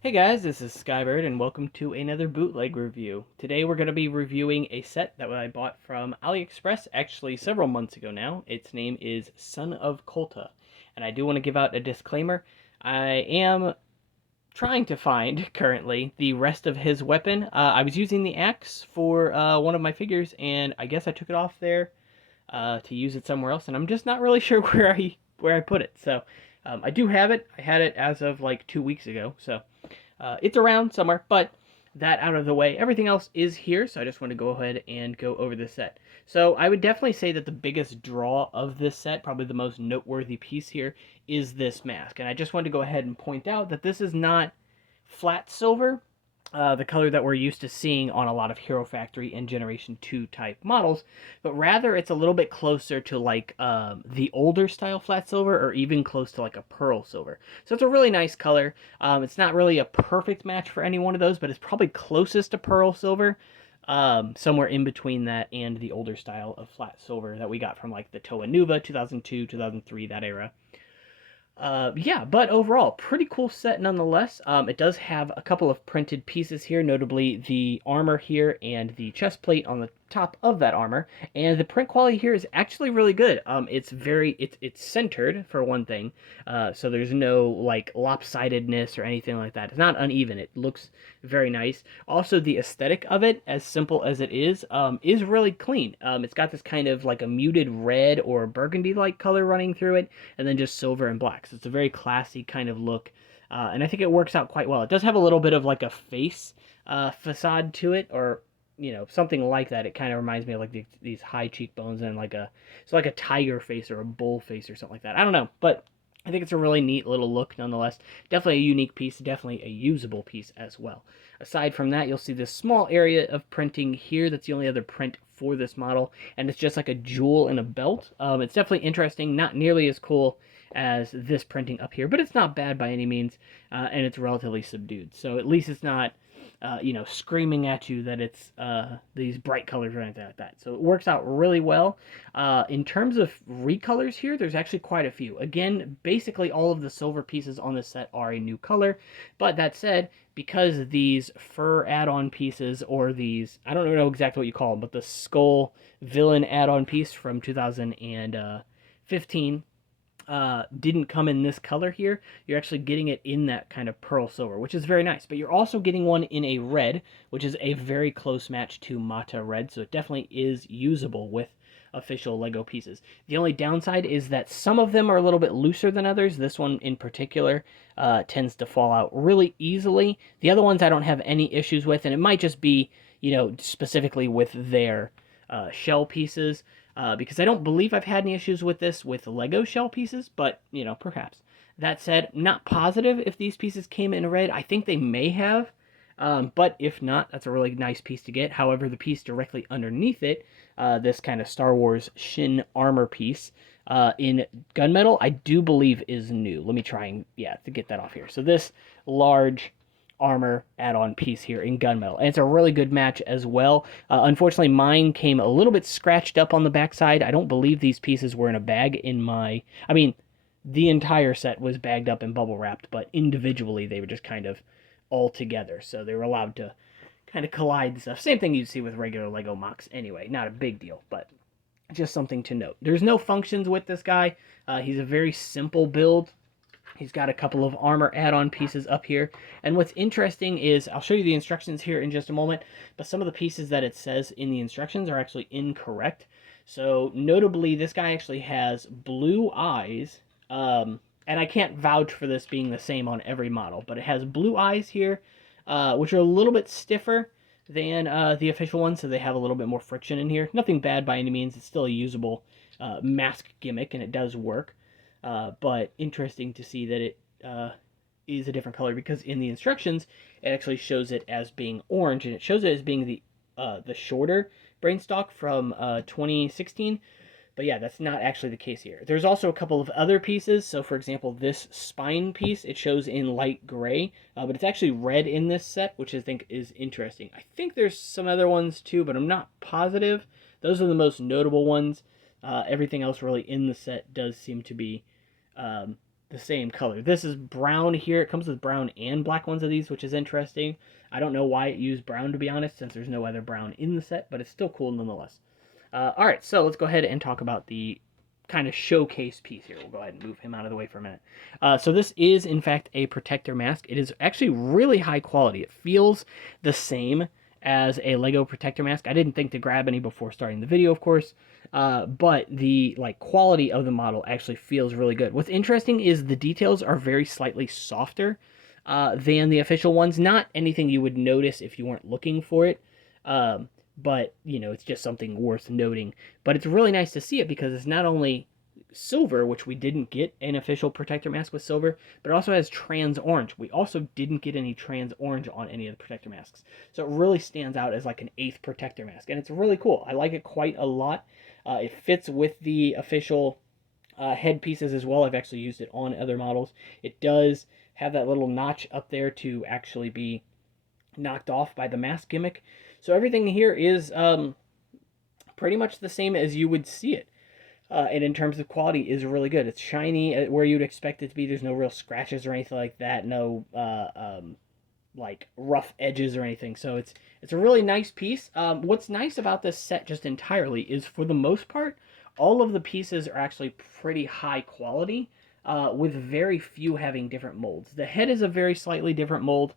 Hey guys, this is Skybird and welcome to another bootleg review. Today we're going to be reviewing a set that I bought from AliExpress actually several months ago now. Its name is Son of Kulta. And I do want to give out a disclaimer. I am trying to find currently the rest of his weapon. I was using the axe for one of my figures and I guess I took it off there to use it somewhere else and I'm just not really sure where I put it. So I do have it. I had it as of like 2 weeks ago. So it's around somewhere, but that out of the way, everything else is here, so I just want to go ahead and go over this set. So I would definitely say that the biggest draw of this set, probably the most noteworthy piece here, is this mask. And I just want to go ahead and point out that this is not flat silver, the color that we're used to seeing on a lot of Hero Factory and Generation 2 type models, but rather it's a little bit closer to like the older style flat silver or even close to like a pearl silver. So it's a really nice color. It's not really a perfect match for any one of those, but it's probably closest to pearl silver. Somewhere in between that and the older style of flat silver that we got from like the Toa Nuva 2002, 2003, that era. Yeah, but overall, pretty cool set nonetheless. It does have a couple of printed pieces here, notably the armor here and the chest plate on the top of that armor. And the print quality here is actually really good. It's centered for one thing, so there's no like lopsidedness or anything like that. It's not uneven. It looks very nice. Also, the aesthetic of it, as simple as it is really clean. It's got this kind of like a muted red or burgundy-like color running through it, and then just silver and black. So it's a very classy kind of look, and I think it works out quite well. It does have a little bit of like a face facade to it, or something like that. It kind of reminds me of like these high cheekbones and like a tiger face or a bull face or something like that. I don't know, but I think it's a really neat little look nonetheless. Definitely a unique piece, definitely a usable piece as well. Aside from that, you'll see this small area of printing here. That's the only other print for this model, and it's just like a jewel in a belt. It's definitely interesting, not nearly as cool as this printing up here, but it's not bad by any means, and it's relatively subdued. So at least it's not, screaming at you that it's these bright colors or anything like that. So it works out really well. In terms of recolors here, there's actually quite a few. Again, basically all of the silver pieces on this set are a new color, but that said, because these fur add-on pieces, or these, I don't know exactly what you call them, but the skull villain add-on piece from 2015 didn't come in this color here, you're actually getting it in that kind of pearl silver, which is very nice. But you're also getting one in a red, which is a very close match to Mata Red, so it definitely is usable with official Lego pieces. The only downside is that some of them are a little bit looser than others. This one in particular tends to fall out really easily. The other ones I don't have any issues with, and it might just be, specifically with their shell pieces, because I don't believe I've had any issues with this with Lego shell pieces, but, perhaps. That said, not positive if these pieces came in red. I think they may have, but if not, that's a really nice piece to get. However, the piece directly underneath it, this kind of Star Wars Shin armor piece in gunmetal, I do believe is new. Let me try and, to get that off here. So this large armor add-on piece here in gunmetal, and it's a really good match as well. Unfortunately, mine came a little bit scratched up on the backside. I don't believe these pieces were in a bag in my, the entire set was bagged up and bubble wrapped, but individually they were just kind of all together, so they were allowed to kind of collide and stuff. Same thing you'd see with regular Lego MOCs anyway. Not a big deal, but just something to note. There's no functions with this guy. He's a very simple build. He's got a couple of armor add-on pieces up here. And what's interesting is, I'll show you the instructions here in just a moment, but some of the pieces that it says in the instructions are actually incorrect. So notably, this guy actually has blue eyes, and I can't vouch for this being the same on every model, but it has blue eyes here, which are a little bit stiffer than the official ones, so they have a little bit more friction in here. Nothing bad by any means. It's still a usable mask gimmick, and it does work. But interesting to see that it is a different color, because in the instructions it actually shows it as being orange, and it shows it as being the shorter brainstock from 2016. But yeah, that's not actually the case here. There's also a couple of other pieces. So for example, this spine piece, it shows in light gray, but it's actually red in this set, which I think is interesting. I think there's some other ones too, but I'm not positive. Those are the most notable ones. Everything else really in the set does seem to be the same color. This is brown here. It comes with brown and black ones of these, which is interesting. I don't know why it used brown, to be honest, since there's no other brown in the set, but it's still cool nonetheless. All right, so let's go ahead and talk about the kind of showcase piece here. We'll go ahead and move him out of the way for a minute. So this is, in fact, a protector mask. It is actually really high quality. It feels the same as a Lego protector mask. I didn't think to grab any before starting the video, of course, but the quality of the model actually feels really good. What's interesting is the details are very slightly softer than the official ones. Not anything you would notice if you weren't looking for it. But, you know, it's just something worth noting. But it's really nice to see it because it's not only silver, which we didn't get an official protector mask with silver, but it also has trans orange. We also didn't get any trans orange on any of the protector masks. So it really stands out as like an 8th protector mask. And it's really cool. I like it quite a lot. It fits with the official head pieces as well. I've actually used it on other models. It does have that little notch up there to actually be knocked off by the mask gimmick. So everything here is pretty much the same as you would see it. And in terms of quality, is really good. It's shiny where you'd expect it to be. There's no real scratches or anything like that. No like rough edges or anything. So it's a really nice piece. What's nice about this set just entirely is, for the most part, all of the pieces are actually pretty high quality, with very few having different molds. The head is a very slightly different mold.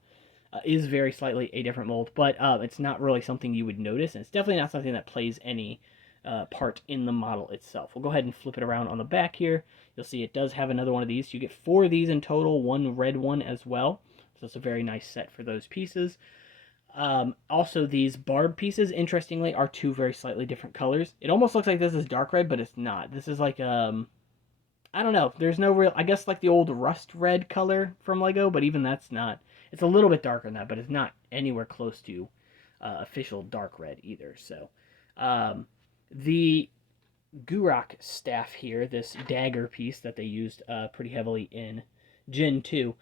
Is very slightly a different mold, but it's not really something you would notice, and it's definitely not something that plays any part in the model itself. We'll go ahead and flip it around on the back here. You'll see it does have another one of these. You get 4 of these in total, 1 red one as well. So it's a very nice set for those pieces. Also, these Barb pieces, interestingly, are 2 very slightly different colors. It almost looks like this is dark red, but it's not. This is like, I don't know. There's no real, I guess like the old rust red color from Lego, but even that's not. It's a little bit darker than that, but it's not anywhere close to official dark red either. So the Gurok Staff here, this dagger piece that they used pretty heavily in Gen 2,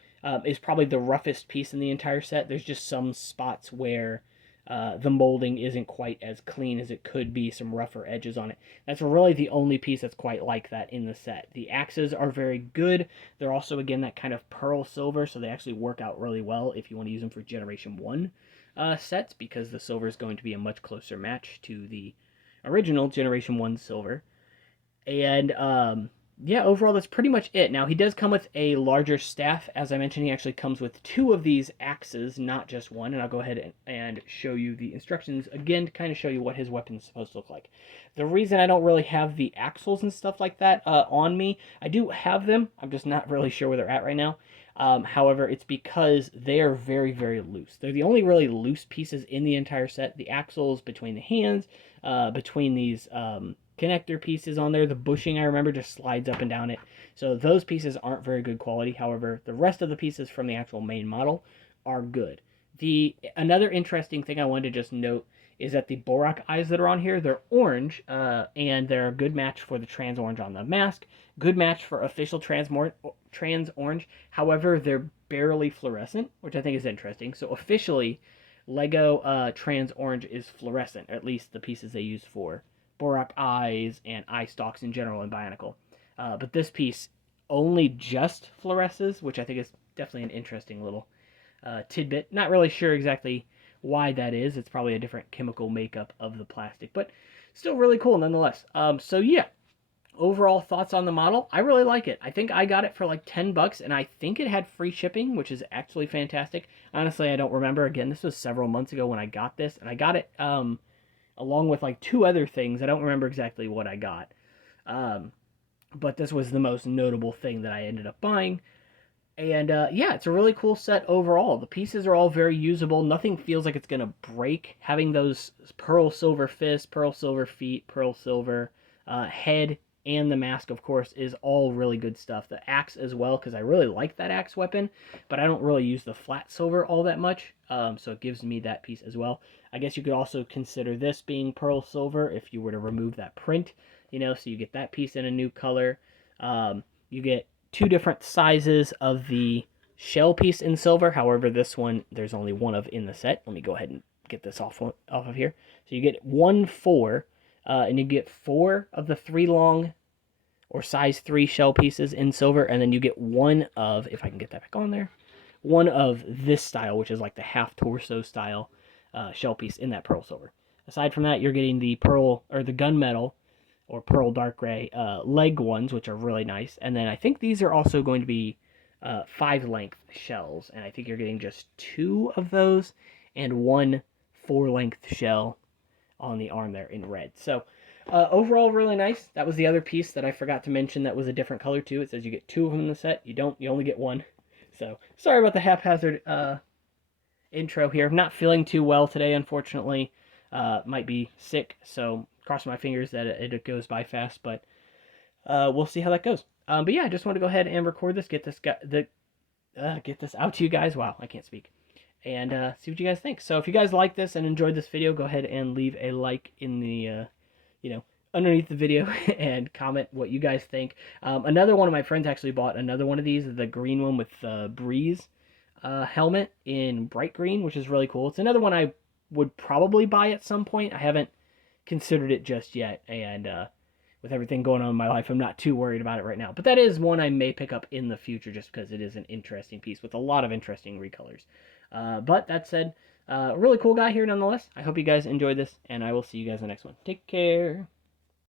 is probably the roughest piece in the entire set. There's just some spots where the molding isn't quite as clean as it could be, some rougher edges on it. That's really the only piece that's quite like that in the set. The axes are very good. They're also, again, that kind of pearl silver, so they actually work out really well if you want to use them for Generation 1 sets, because the silver is going to be a much closer match to the original Generation 1 silver. And yeah, overall, that's pretty much it. Now, he does come with a larger staff. As I mentioned, he actually comes with 2 of these axes, not just 1. And I'll go ahead and show you the instructions again to kind of show you what his weapon is supposed to look like. The reason I don't really have the axles and stuff like that on me, I do have them. I'm just not really sure where they're at right now. However, it's because they are very, very loose. They're the only really loose pieces in the entire set. The axles between the hands, between these connector pieces on there, the bushing, I remember, just slides up and down it. So those pieces aren't very good quality. However, the rest of the pieces from the actual main model are good. Another interesting thing I wanted to just note is that the Borak eyes that are on here, they're orange, and they're a good match for the trans orange on the mask. Good match for official trans orange. However, they're barely fluorescent, which I think is interesting. So officially, Lego trans orange is fluorescent, or at least the pieces they use for Borak eyes and eye stalks in general in Bionicle. But this piece only just fluoresces, which I think is definitely an interesting little tidbit. Not really sure exactly why that is. It's probably a different chemical makeup of the plastic, but still really cool nonetheless. So yeah, overall thoughts on the model. I really like it. I think I got it for like $10, and I think it had free shipping, which is actually fantastic. Honestly, I don't remember. Again, this was several months ago when I got this, and I got it along with like 2 other things. I don't remember exactly what I got. But this was the most notable thing that I ended up buying. And yeah, it's a really cool set overall. The pieces are all very usable. Nothing feels like it's going to break. Having those pearl silver fists, pearl silver feet, pearl silver head, and the mask, of course, is all really good stuff. The axe as well, because I really like that axe weapon, but I don't really use the flat silver all that much, so it gives me that piece as well. I guess you could also consider this being pearl silver if you were to remove that print, you know, so you get that piece in a new color. You get 2 different sizes of the shell piece in silver. However, this one, there's only 1 of in the set. Let me go ahead and get this off of here. So you get 1 4, and you get 4 of the 3 long or size 3 shell pieces in silver, and then you get one of, if I can get that back on there, one of this style, which is like the half torso style shell piece in that pearl silver. Aside from that, you're getting the pearl or the gunmetal or pearl dark gray leg ones, which are really nice. And then I think these are also going to be 5-length shells, and I think you're getting just 2 of those and 1 4-length shell on the arm there in red. So overall, really nice. That was the other piece that I forgot to mention that was a different color too. It says you get 2 of them in the set. You don't. You only get 1. So sorry about the haphazard intro here. I'm not feeling too well today, unfortunately. Might be sick, so cross my fingers that it goes by fast, but we'll see how that goes. But yeah, I just want to go ahead and record this, get this out to you guys. Wow, I can't speak. And see what you guys think. So if you guys like this and enjoyed this video, go ahead and leave a like in the, underneath the video and comment what you guys think. Another one of my friends actually bought another one of these, the green one with the Breeze helmet in bright green, which is really cool. It's another one I would probably buy at some point. I haven't considered it just yet, and with everything going on in my life, I'm not too worried about it right now. But that is one I may pick up in the future just because it is an interesting piece with a lot of interesting recolors. But that said, really cool guy here nonetheless. I hope you guys enjoyed this, and I will see you guys in the next one. Take care.